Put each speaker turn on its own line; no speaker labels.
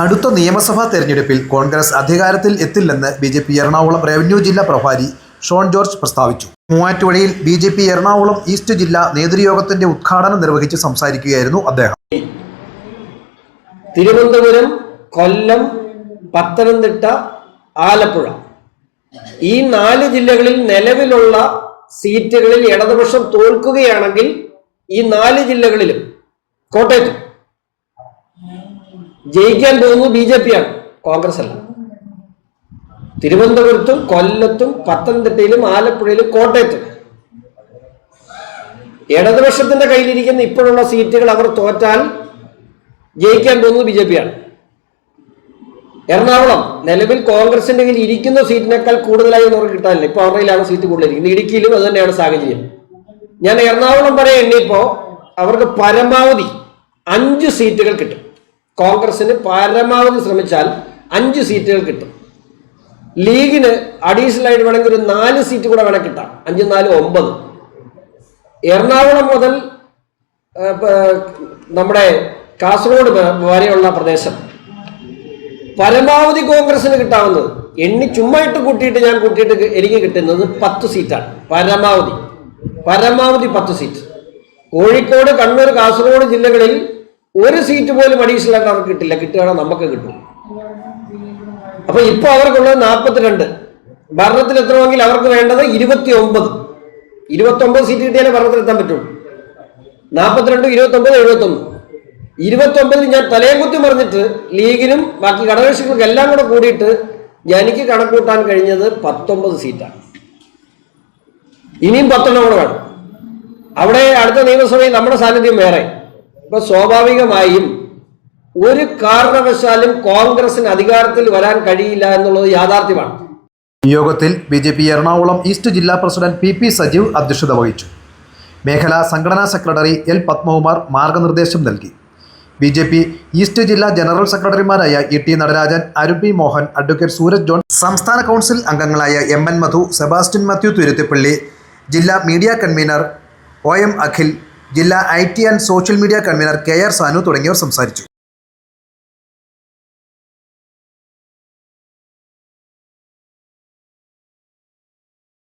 അടുത്ത നിയമസഭാ തെരഞ്ഞെടുപ്പിൽ കോൺഗ്രസ് അധികാരത്തിൽ എത്തില്ലെന്ന് B J P Ernakulam revenue ജില്ലാ പ്രഭാരി ഷോൺ ജോർജ് പ്രസ്താവിച്ചു. മൂവാറ്റുപുഴയിൽ B J P Ernakulam east ജില്ലാ നേതൃയോഗത്തിന്റെ ഉദ്ഘാടനം നിർവഹിച്ച് സംസാരിക്കുകയായിരുന്നു അദ്ദേഹം.
തിരുവനന്തപുരം കൊല്ലം പത്തനംതിട്ട ആലപ്പുഴ. ഈ നാല് ജില്ലകളിൽ നിലവിലുള്ള സീറ്റുകളിൽ ഇടതുപക്ഷം തോൽക്കുകയാണെങ്കിൽ ഈ നാല് ജില്ലകളിലും കോട്ടയത്തും ജയിക്കാൻ പോകുന്നത് ബി ജെ പി ആണ്. കോൺഗ്രസ് അല്ല. തിരുവനന്തപുരത്തും കൊല്ലത്തും പത്തനംതിട്ടയിലും ആലപ്പുഴയിലും കോട്ടയത്തും. ഇടതുപക്ഷത്തിന്റെ കയ്യിലിരിക്കുന്ന ഇപ്പോഴുള്ള സീറ്റുകൾ അവർ തോറ്റാൽ ജയിക്കാൻ പോകുന്നത് ബി ജെ പിയാണ് എറണാകുളം നിലവിൽ കോൺഗ്രസിന്റെ കയ്യിൽ ഇരിക്കുന്ന സീറ്റിനേക്കാൾ കൂടുതലായി അവർക്ക് കിട്ടാനില്ല. ഇപ്പൊ അവരുടെയിലാണ് സീറ്റ് കൂടുതലിരിക്കുന്നത്. ഇടുക്കിയിലും അത് തന്നെയാണ് സാഹചര്യം. ഞാൻ എറണാകുളം വരെ എണ്ണിയപ്പോ അവർക്ക് പരമാവധി അഞ്ച് സീറ്റുകൾ കിട്ടും. കോൺഗ്രസിന് പരമാവധി ശ്രമിച്ചാൽ അഞ്ച് സീറ്റുകൾ കിട്ടും. ലീഗിന് അഡീഷണൽ ആയിട്ട് വേണമെങ്കിൽ ഒരു നാല് സീറ്റ് കൂടെ വേണം കിട്ടാം. അഞ്ച് നാല് ഒമ്പത്. എറണാകുളം മുതൽ നമ്മുടെ കാസർഗോഡ് വരെയുള്ള പ്രദേശം. പരമാവധി കോൺഗ്രസിന് കിട്ടാവുന്നത്. എണ്ണി ചുമ്മായിട്ട് കൂട്ടിയിട്ട് ഞാൻ കൂട്ടിയിട്ട് എനിക്ക് കിട്ടുന്നത് പത്ത് സീറ്റാണ്. പരമാവധി. പരമാവധി പത്ത് സീറ്റ്. കോഴിക്കോട് കണ്ണൂർ കാസർഗോഡ് ജില്ലകളിൽ ഒരു സീറ്റ് പോലും അഡീഷണൽ ആയിട്ട് അവർക്ക് കിട്ടില്ല. കിട്ടുകയാണെങ്കിൽ നമുക്ക് കിട്ടും. അപ്പൊ ഇപ്പൊ അവർക്കുള്ളത് നാൽപ്പത്തിരണ്ട് ഭരണത്തിൽ എത്തണമെങ്കിൽ അവർക്ക് വേണ്ടത് ഇരുപത്തി ഒമ്പത് ഇരുപത്തി ഒമ്പത് സീറ്റ് കിട്ടിയാലേ ഭരണത്തിൽ എത്താൻ പറ്റുള്ളൂ നാൽപ്പത്തിരണ്ടും ഇരുപത്തി ഒമ്പത് എഴുപത്തി ഒന്ന് ഇരുപത്തി ഒമ്പതിൽ ഞാൻ തലയും കുത്തി മറിഞ്ഞിട്ട് ലീഗിനും ബാക്കി ഘടകകക്ഷികൾക്കും എല്ലാം കൂടെ കൂടിയിട്ട് എനിക്ക് കണക്കൂട്ടാൻ കഴിഞ്ഞത് പത്തൊമ്പത് സീറ്റാണ് ഇനിയും പത്തെണ്ണം കൂടെ വേണം. അവിടെ അടുത്ത നിയമസഭയിൽ നമ്മുടെ സാന്നിധ്യം വേറെ. ഇപ്പൊ സ്വാഭാവികമായും ഒരു കാരണവശാലും കോൺഗ്രസിന് അധികാരത്തിൽ വരാൻ കഴിയില്ല എന്നുള്ളത് യാഥാർത്ഥ്യമാണ്.
യോഗത്തിൽ B J P Ernakulam east ജില്ലാ പ്രസിഡന്റ് പി പി സജീവ് അധ്യക്ഷത വഹിച്ചു. മേഖലാ സംഘടനാ സെക്രട്ടറി എൽ പത്മകുമാർ മാർഗനിർദ്ദേശം നൽകി. ബി ജെ പി ഈസ്റ്റ് ജില്ലാ ജനറൽ സെക്രട്ടറിമാരായ E T Natarajan Arun P Mohan advocate Sooraj John സംസ്ഥാന കൗൺസിൽ അംഗങ്ങളായ എം എൻ മധു സെബാസ്റ്റ്യൻ മാത്യു തുരുത്തിപ്പള്ളി ജില്ലാ media convener O M Akhil ജില്ലാ I T and social media convener K R Sanu തുടങ്ങിയവർ സംസാരിച്ചു.